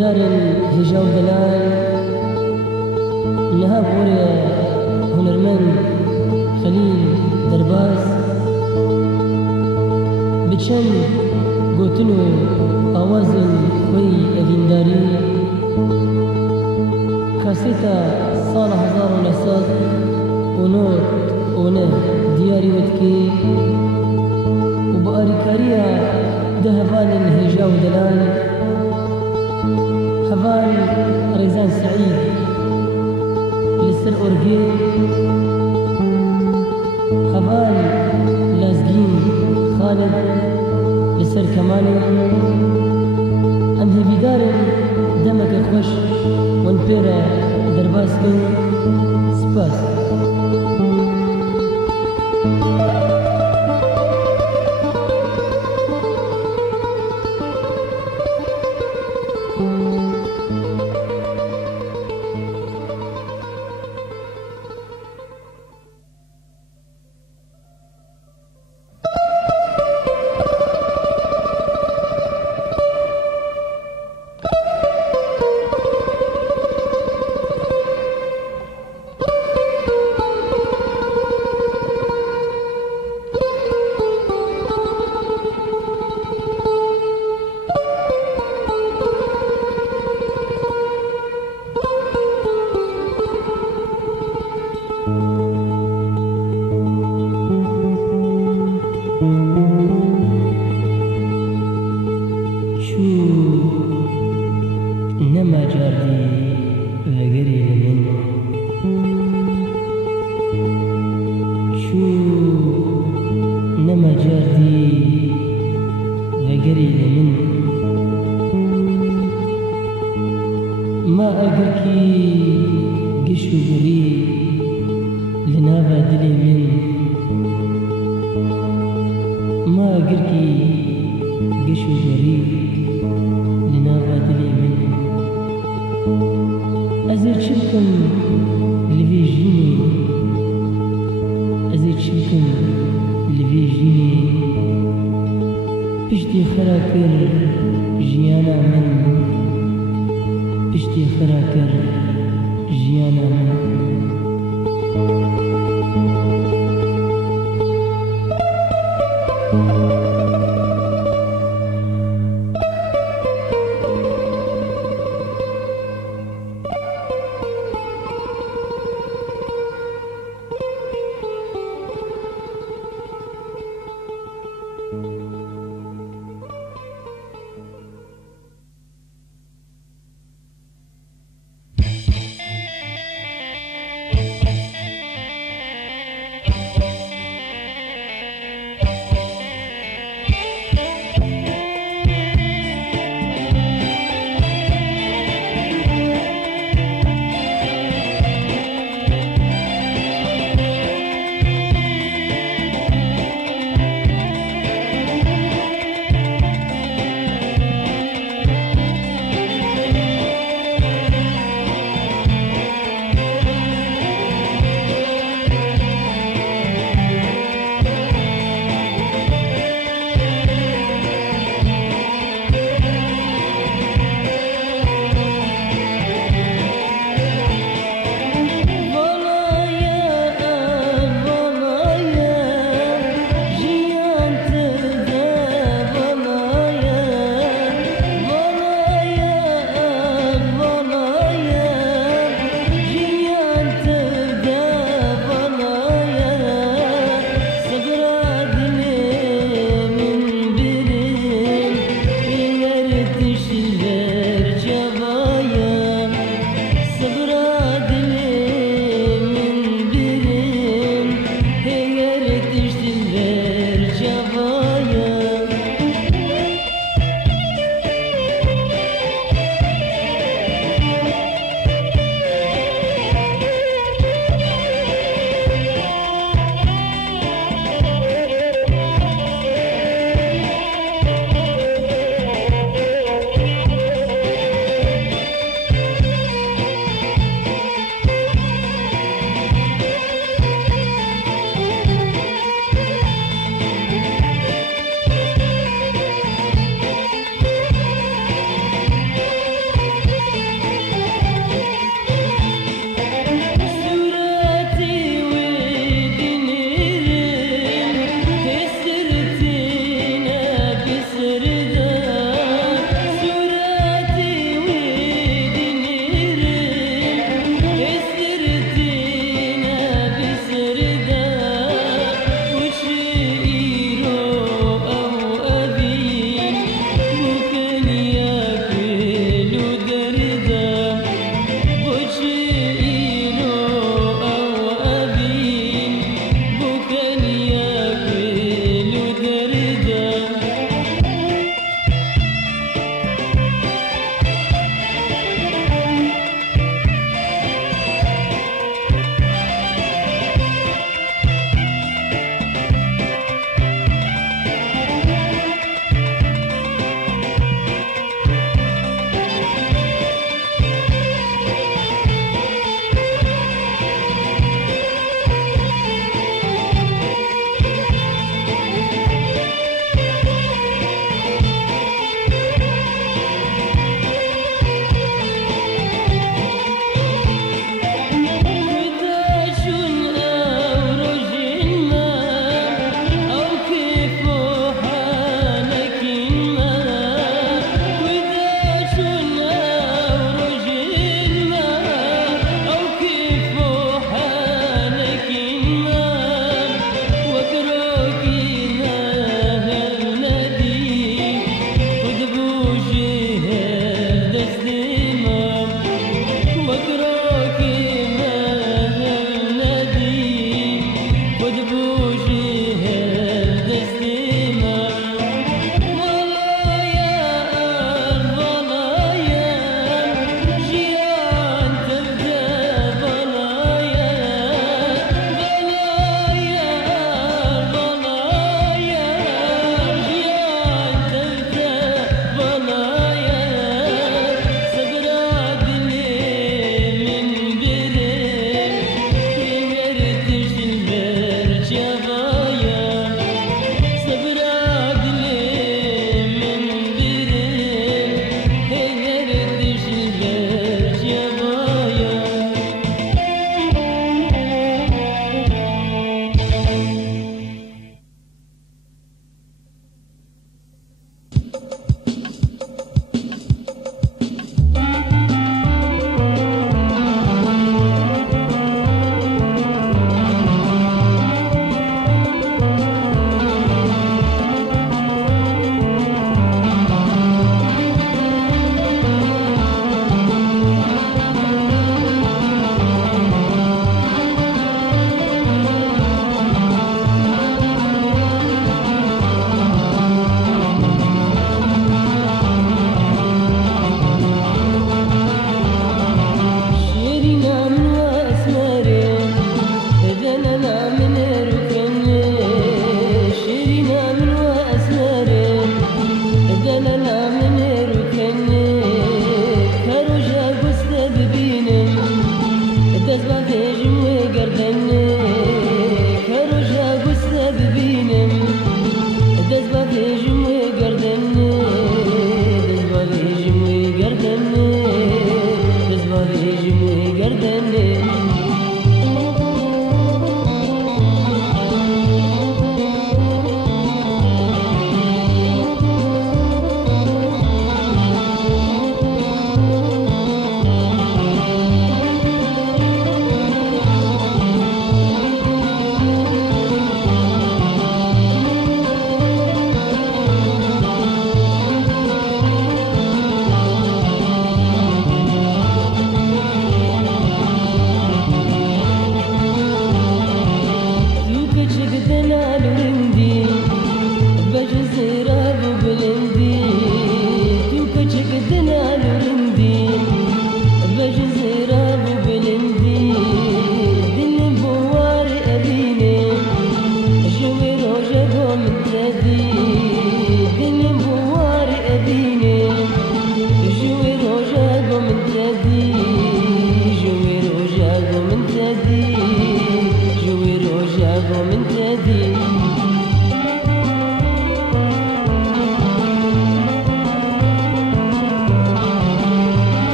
دار هجاو دلال نهاب وريا هنرمن خليل درباز بچن گوتنو آوازن خوی ادینداری کاسیتا سال 1900 ونوت ونه دياري ودكي وبأريكاريا ده هفان الهجاو دلال هفان ريزان سعيد لسر أورجي هفان لازقين خالد لسر كماني أنهي بدار دمك خوش ونبيرا درباسكن سباس نما جاردي وغري لمن شو نما جاردي وغري لمن ما أقركي قشو بري لنابا دلي من ما أقركي قشو بري لنابا دلي من أزيد شبكم اللي بيجيني أزيد شبكم اللي بيجيني بشتي خراكر جيانا من بشتي خراكر جيانا من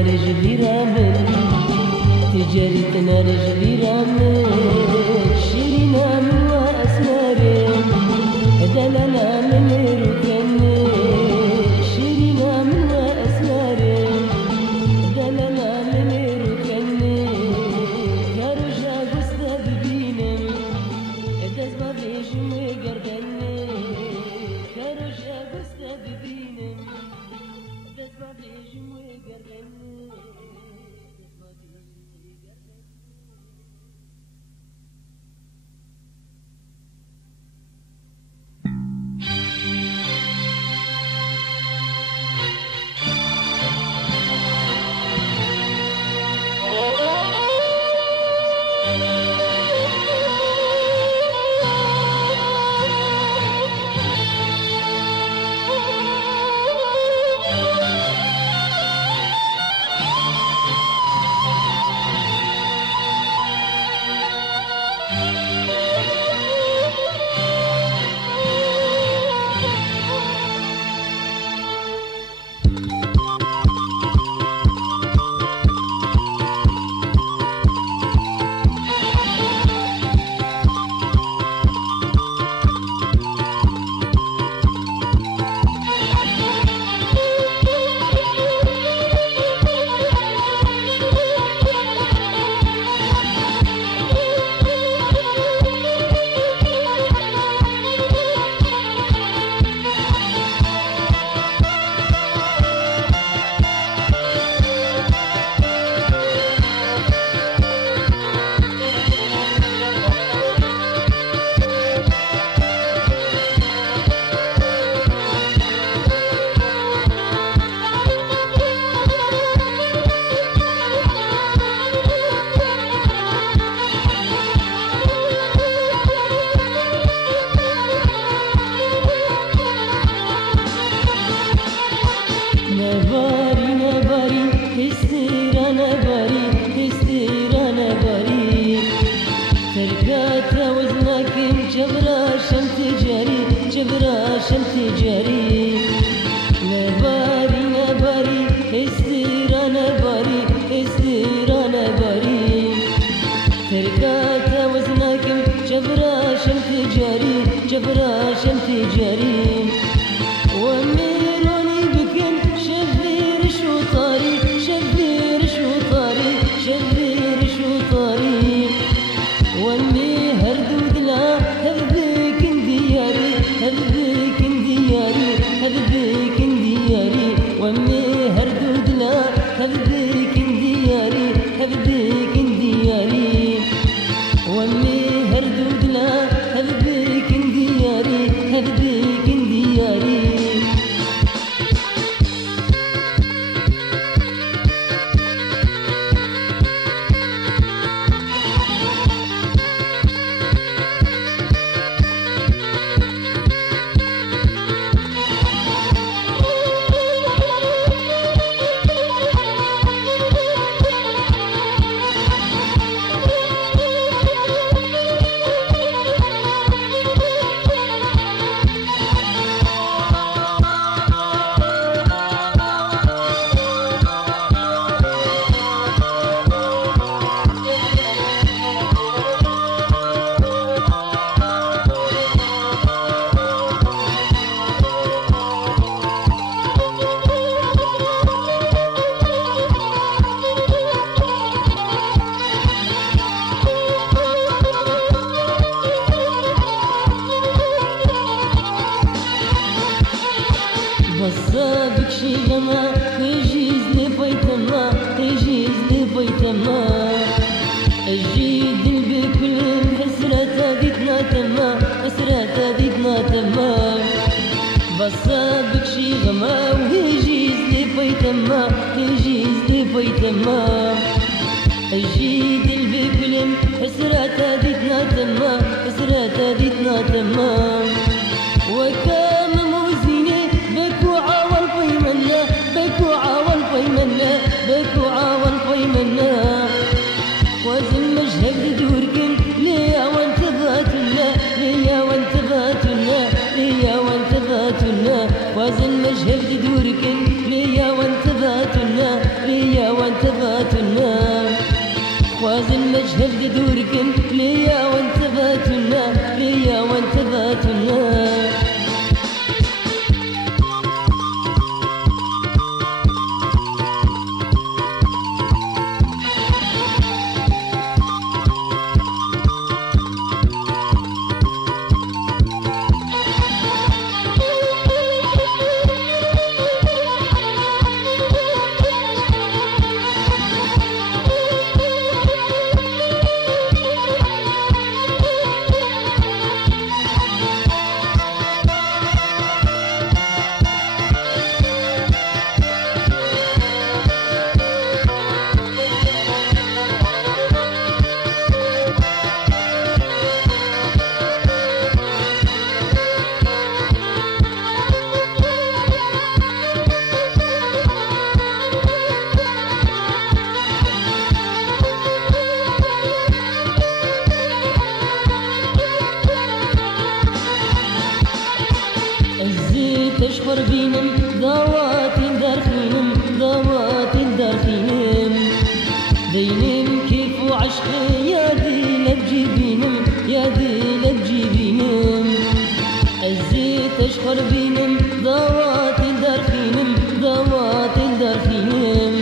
رجلي رامل تجارتنا رجلي رامل شيرنا من وأسمار دلنا من ركن شيرنا من وأسمار دلنا من ركن كارجا قصة ببينم دز بابليش مقردن كارجا قصة ببينم دز بابليش مقردن تجاري نباري نباري استيرا نباري استيرا نباري تركات وزناكم جبراشم تجاري جبراشم تجاري وميروني بكن شبير شو طاري شبير شو طاري شبير شو طاري ومي هردود لا هذبك دياري هذبك دياري هذبك دياري ومي هردود لا هذبك دياري هذبك دياري ومي هردود لا هذبك دياري هذبك دياري بصابك شي غما يجيز لبيتما يجيز لبيتما الجيد بكل حسرة ديتنا تما حسرة ديتنا تما بصابك شي غما ويجيز لبيتما يجيز لبيتما الجيد بكل حسرة ديتنا تما حسرة ديتنا تما وكام موزيني بكو عاول فيمنا بكو عاول فيمنا بكو عاول فيمنا وزن مجهد دوركن ليا وانتظاتنا ليا وانتظاتنا ليا وانتظاتنا وزن مجهد دوركن ليا وانتظاتنا ليا تشخر بينم ضوات درخينم ضوات درخينم دينم كيف وعشقي يا دي لبجيبينم يا دي لبجيبينم الزيت تشخر بينم ضوات درخينم ضوات درخينم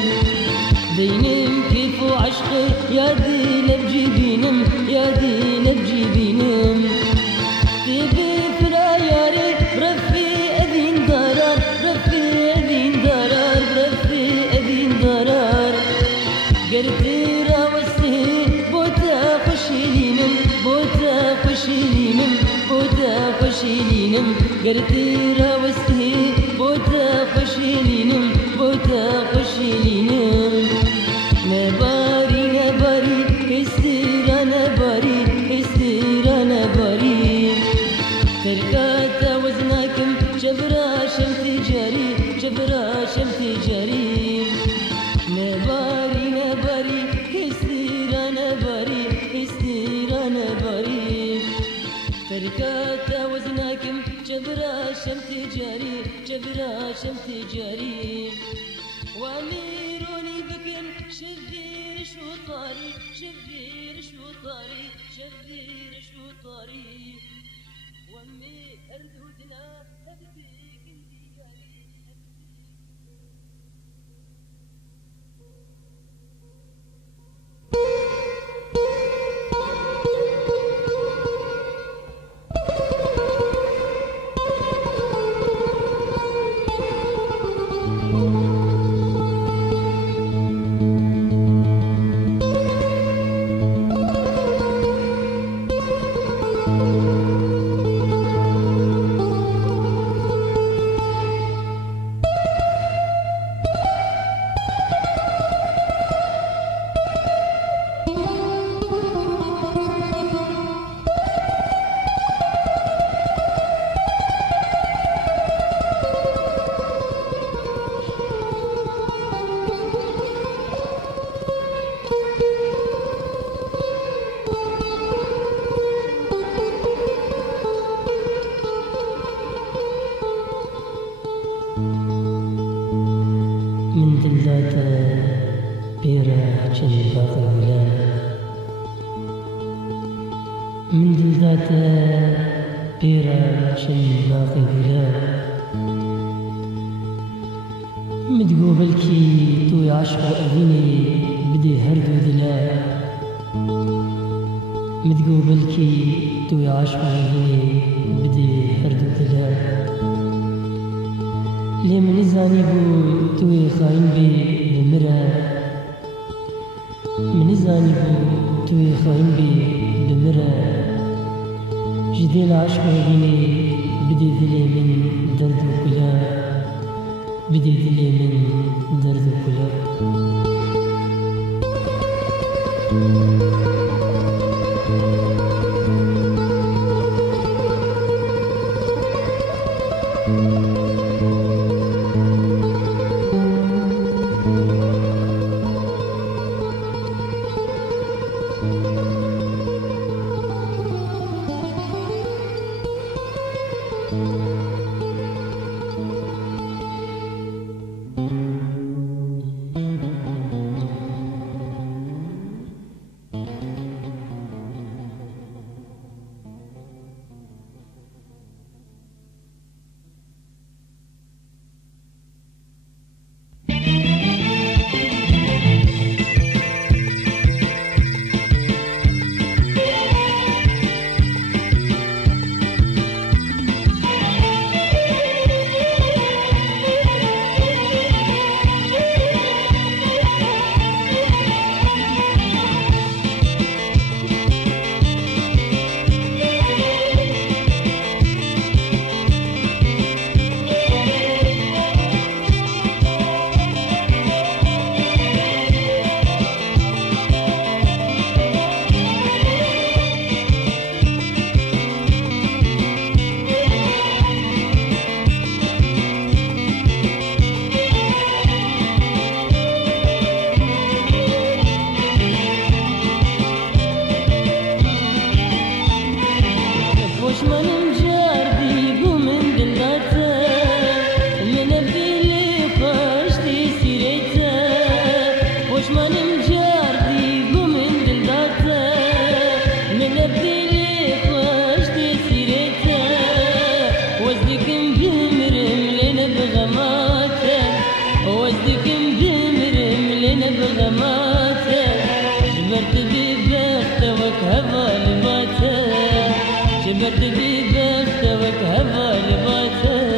دينم كيف وعشقي يا دي لبجيبينم يا دي لبجيبينم تبي فلا ياري رفي أذين ضرار رفي أذين ضرار رفي أذين ضرار قرتي راوسي بوتا خشيلينم بوتا خشيلينم بوتا خشيلينم قرتي راوسي بوتا خشيلينم بوتا خشيلينم نباري نباري استيرا نباري استيرا نباري تركات وزناكم جبرا شمتي جاري جبرا شمتي جاري نباري نباري استيرا نباري استيرا نباري تركات وزناكم جبرا شمتي جاري جبرا شمتي جاري واميروني بكم شذير شو طاري شذير شو طاري شذير شو طاري وامي اردودنا هدفيك انتياري من دلات بيرا جنباق الولا من دلات بيرا جنباق الولا مدقو بلكي توي عشق أبيني بدي هردو دلا مدقو بلكي توي عشق أبيني بدي هردو دلا لي من زاني بو توي خاين بي بمرا من زاني بو توي خاين بي بمرا جدي العشق بيني بدي دلي من درد وكلا بدي دلي من درد وكلا جبرت ببختك هبا لباتك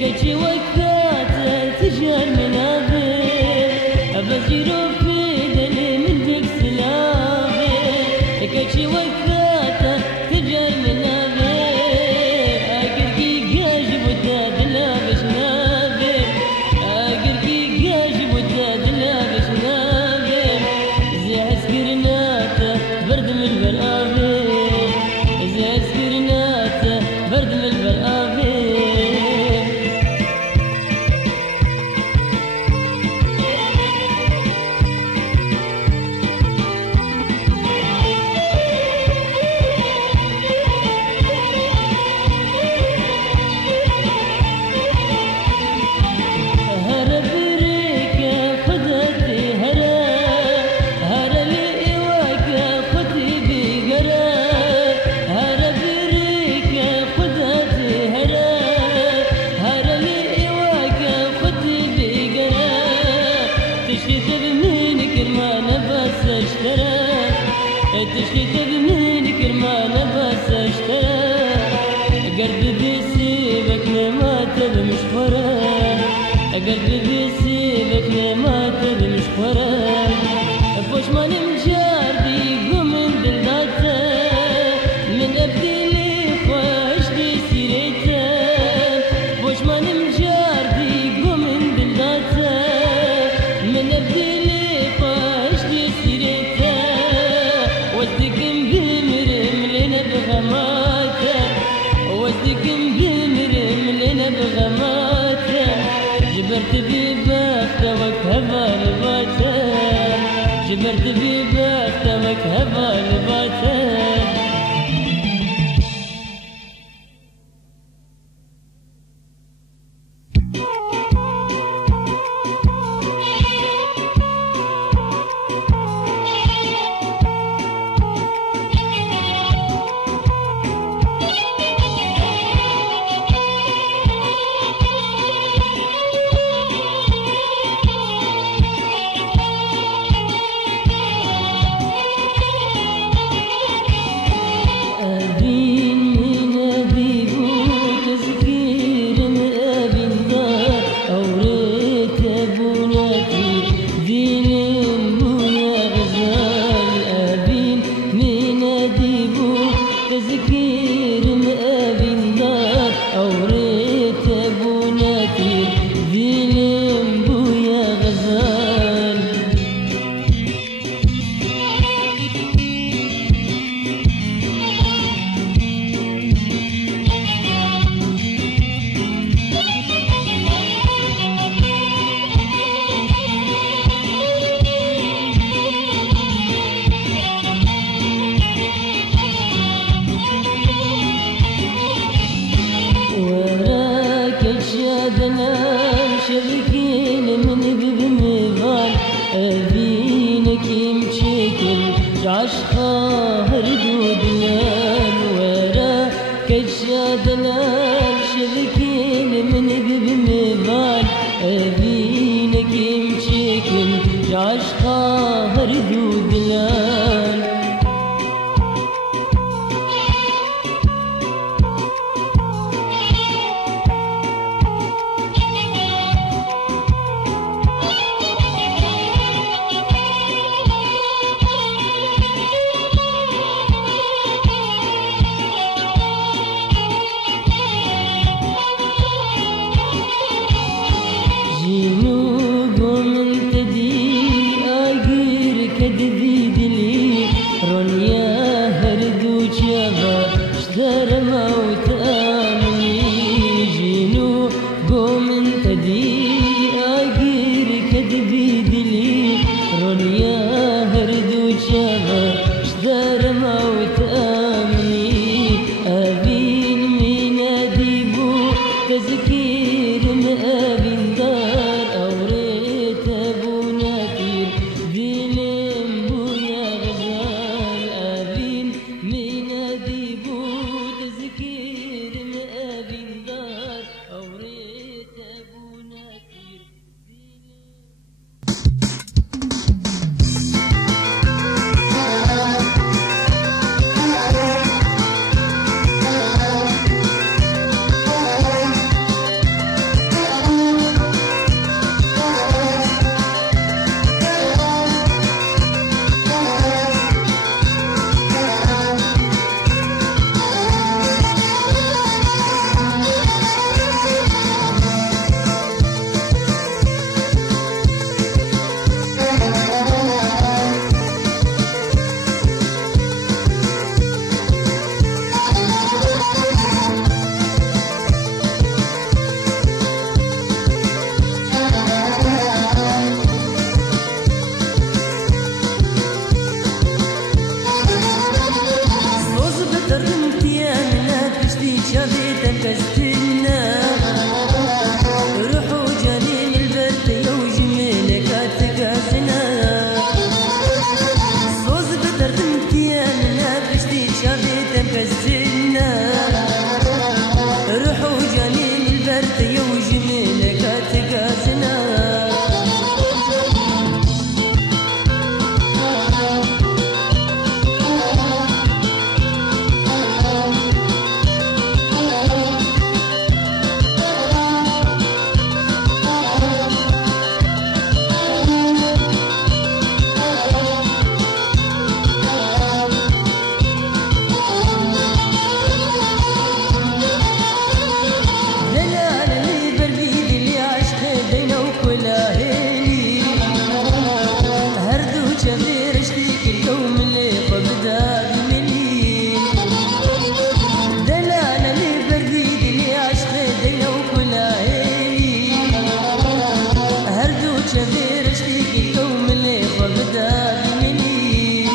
كتشي وكات تجار منابر أبزيرو في دلي من ديك سلابر كتشي وكات تجار منابر أقرقي قاجب وداد لابش نابر أقرقي قاجب وداد لابش نابر زي عسكرنات برد من البرابر زي عسكرنات برد من البرابر تشكي تبنين كرمانة بس اشترى قرب بيسيبك لما تبي مشورة قرب بيسيبك لما تبي مشورة فوش ما نمجار بيقو من دلداته من أبديلي خوش دي سيريته فوش ما نمجار بيقو من دلداته من أبديلي خوش دي سيريته وصدقم بمرم لنا بغماته وصدقم بمرم لنا بغماته جبرت ببختك هبا لباته جبرت ببختك هبا لباته شبكين من بمبال أبينك يمشكل جعش قاهر دودنان وراك الشادنان شبكين من بمبال أبينك يمشكل جعش قاهر دودنان جنوب من تدي أجير كدبي دلي كوم اللي قبدا بمني دلانا لي برديد اللي عشق دينا وكلا هيني هردو شبير اشتيكي كوم اللي قبدا بمني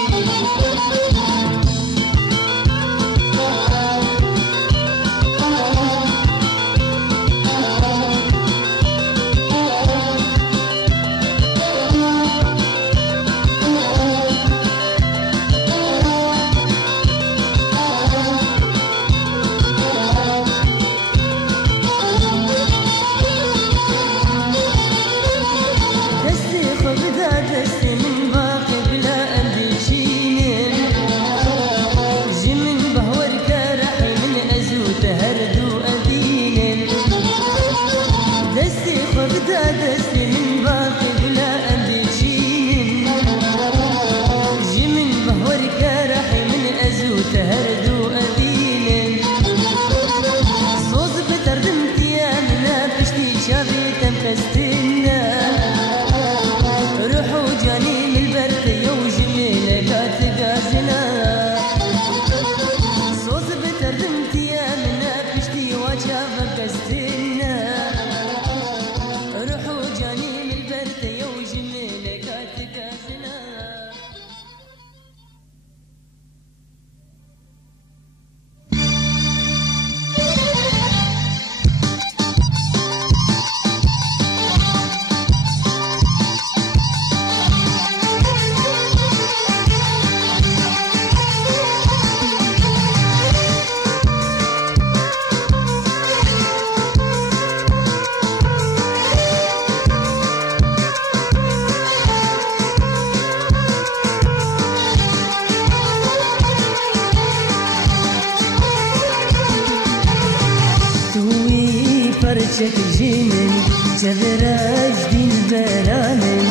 فرشك جيمن جذراج دين برانن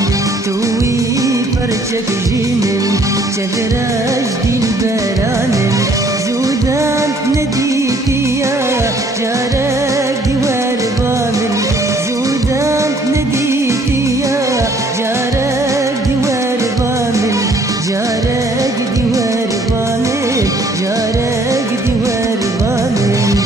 توي فرشك جيمن جذراج دين برانن زودان نديتي يا جارك دوار بامن زودان نديتي يا جارك دوار بامن جارك دوار بامن جارك دوار بامن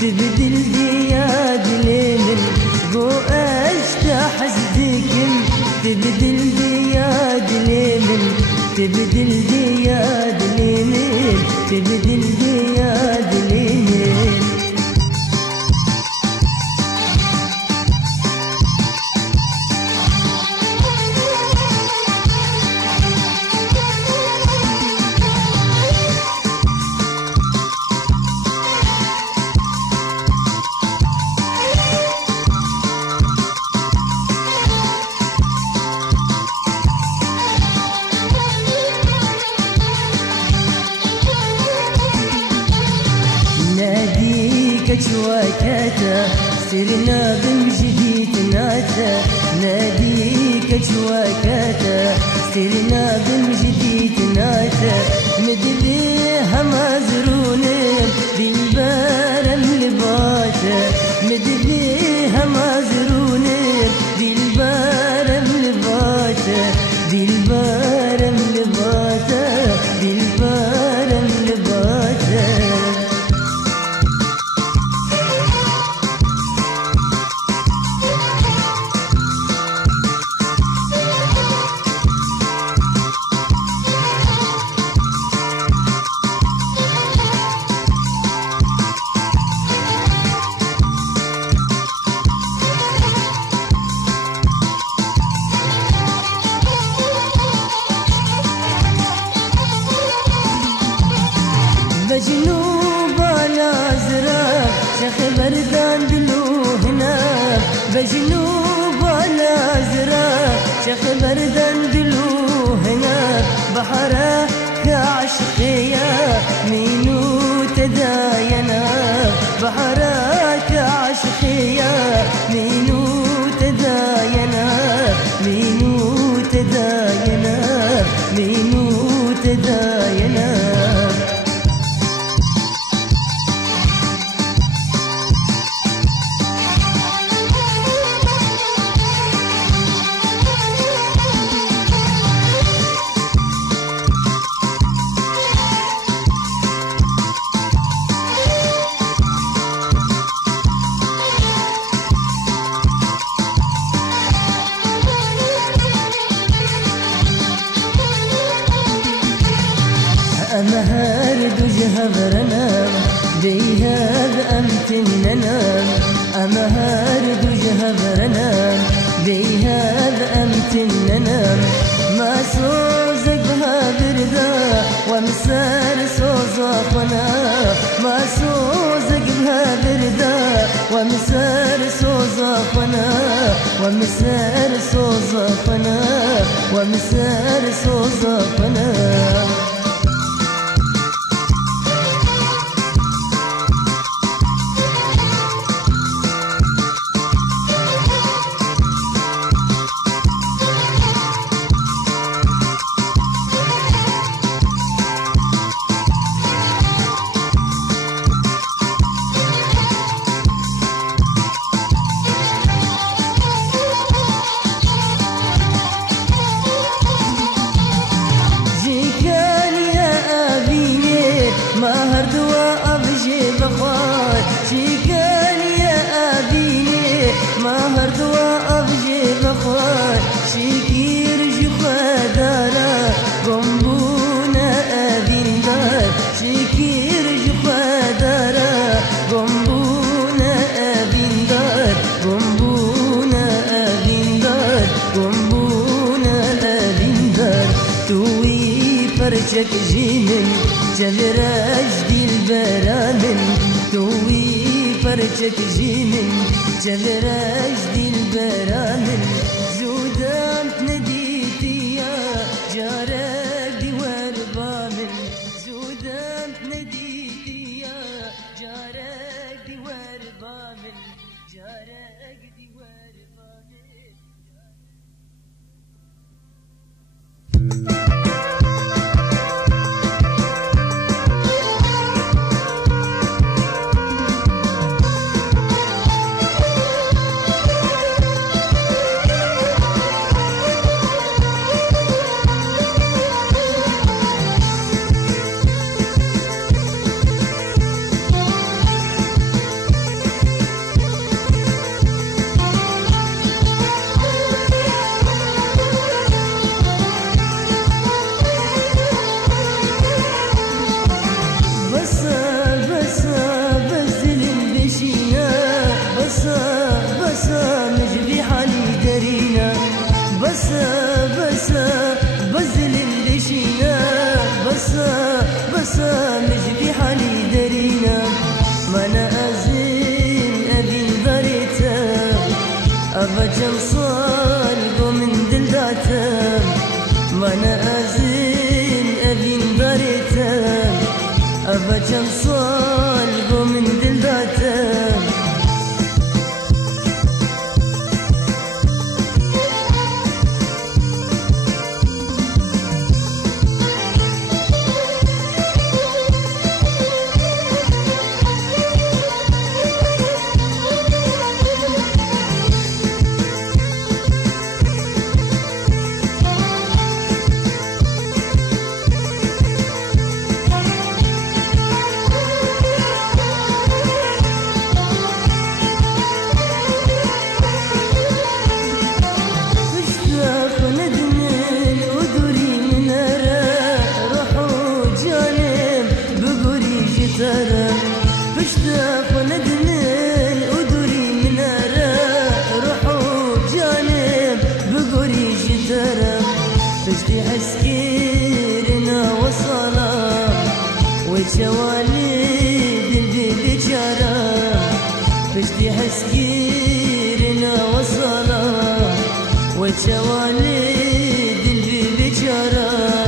تبدل دياد ليمن بو اشتاح حسدكم تبدل دياد ليمن تبدل دياد ليمن تبدل دياد ليمن كشواكاتا سرنا بمجديد ناتا ناديك كشواكاتا سرنا بمجديد ناتا مدليها مازرونين بالبارم لباتا مدليها مازرونين بالبارم لباتا بالبارم لباتا بالبارم لباتا بجنوب على زراب شيخ بردان دلو هنا بجنوب على زراب شيخ بردان دلو هنا بحرة كعشقية مينو تداينا بحرة كعشقية مينو تداينا مينو تداينا مينو تداينا أمهار دجها برنام بيها بأمتننا أمهار دجها برنام بيها بأمتننا ما سوزك بها بردا ومسار سوزاقنا ما سوزك بها بردا ومسار سوزاقنا ومسار سوزاقنا ومسار سوزاقنا فرشك جيمن جذر أجدي البرامن توي فرشك جيمن جذر أجدي البرامن زودان نديتي يا جارك دوار بامن زودان نديتي يا جارك دوار بامن جارك دوار بامن مجدي حالي درينا ما انا ازين اذين ضريتا ابا جمصال من دلداتا ما انا ازين اذين ضريتا ابا جمصال من دلداتا وشوالد البيبي جارا بشتي حسكيرنا وصلا وشوالد البيبي جارا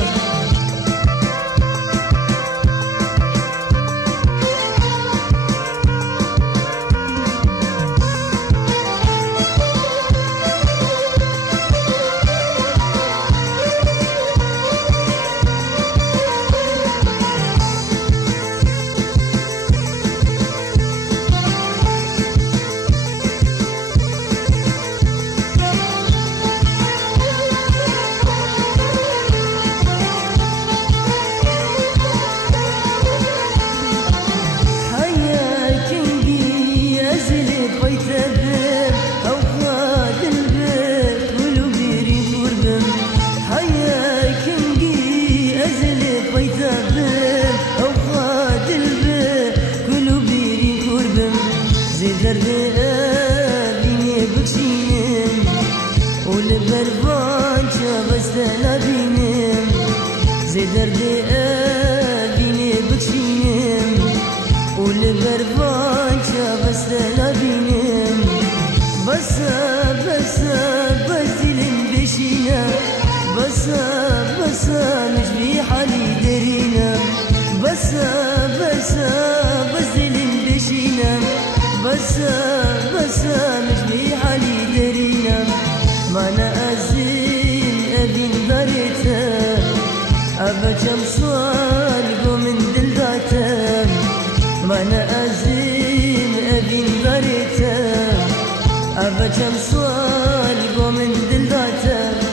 دردي أبيني بكشينم والبربان بس لابينم بس دلم بشينا بس مجبي حالي درينا بس دلم بشينا بس مجبي حالي درينا ما أنا أزين أبين داريتها أبا كم صالقو من دلداتم ما أنا أزين أبين داريتم أبا كم صالقو من دلداتم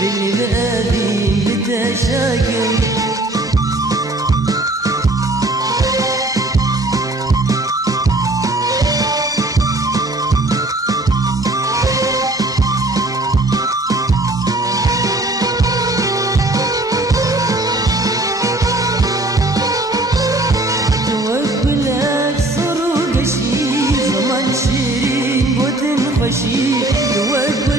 باللي بقابين بتشاكل توقلك صروق شي زمان شيرين بوتن خشي توقلك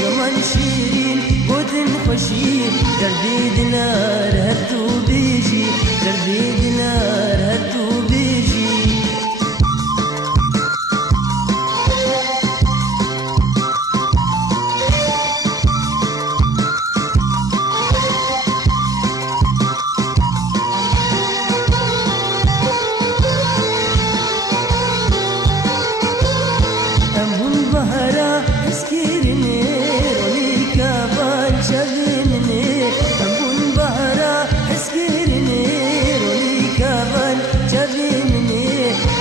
زمان شيرين بوتن خشي دربي دينار هرتو بيجي دربي دينار هرتو بيجي أمون بهرا اسكيرني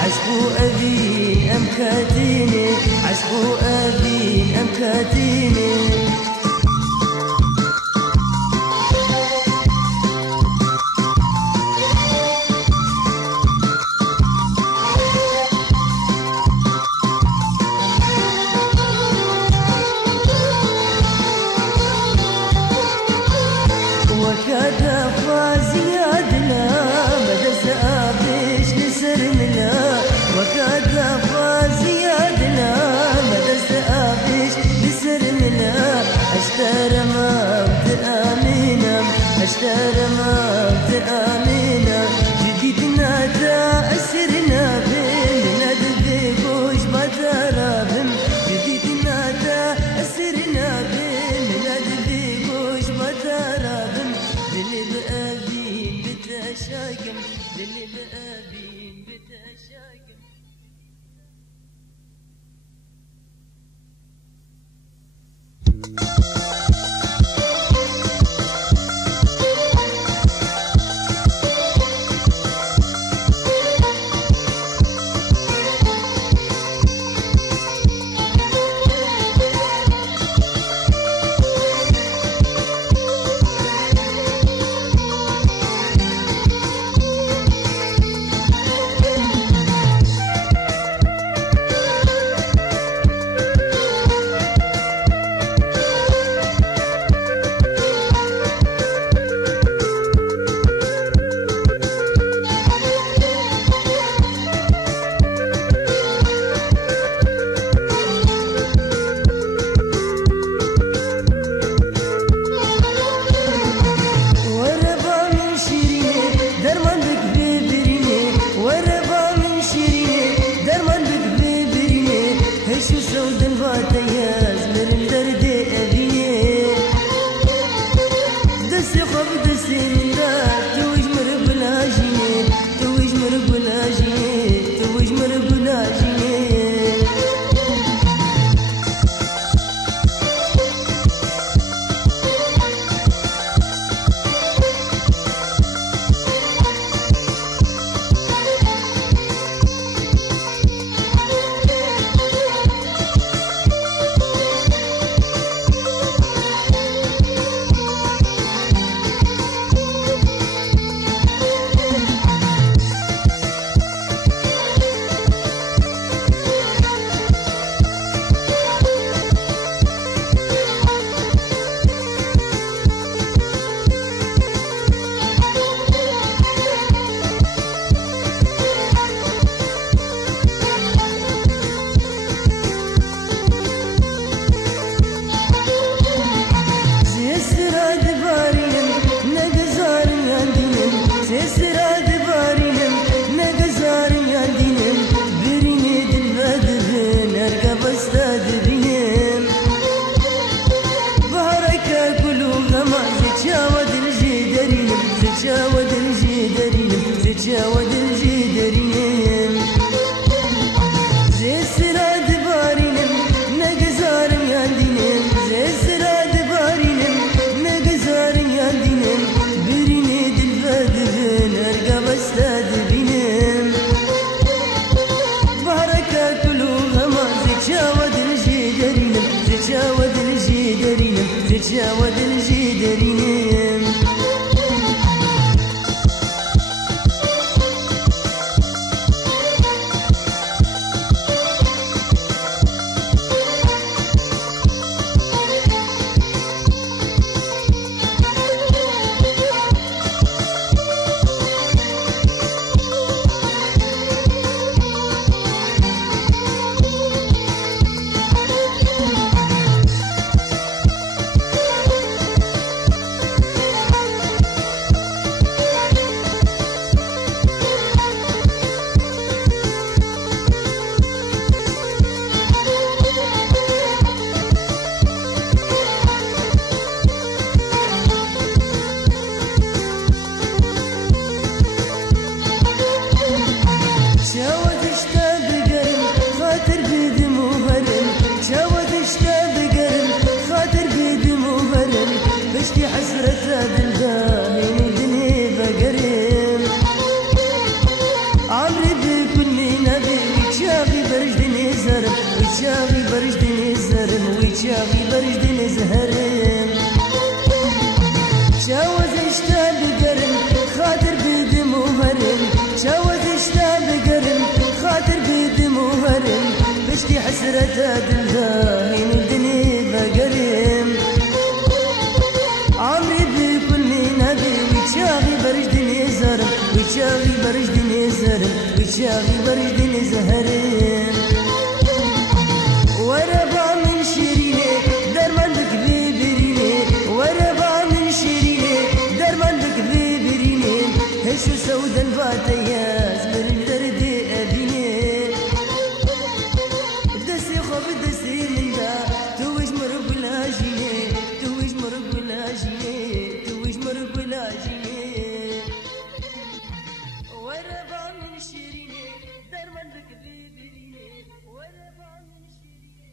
عشقو أبين أمكاتيني عشقو أبين أمكاتيني وكذا فازي أدنى مدى سأبش لسرمنا وكذا فازي أدنى مدى سأبش لسرمنا باتياز من الدرد أبيه دسي خب دسي لا توج مرب لاجي توج مرب لاجي توج مرب لاجي زجاود الجدرين زي سراد بارين نقزار ياندين زي سراد بارين نقزار ياندين بريني دلبدرين ارقى بستاد بينين بحركة كلها ما زجاود الجدرين زجاود الجدرين زجاود الجدرين حسرة بالباهين الدنيا بقريم عمري بكل نبي ويتشافي برجدني زرم ويتشافي برجدني زرم ويتشافي برجدني زهرم شاوز اشتاب قرن خاطر بدم وهرم شاوز اشتاب قرن خاطر بدم وهرم بشكي حسرة بالباهين الدنيا بقريم عمري بكل نبي ويتشافي برجدني زرم ويتشافي برجدني زرم ويتشافي برجدني زهرم وربع من شيريني درمان بكبيبريني وربع من شيريني درمان بكبيبريني هشو سودا الباتياز من الدرد أبيني دسي خب دسي من دا توج مرب لاجيني توج مرب لاجيني توج مرب لاجيني وربع من شيريني درمان بكبيبريني وربع من شيريني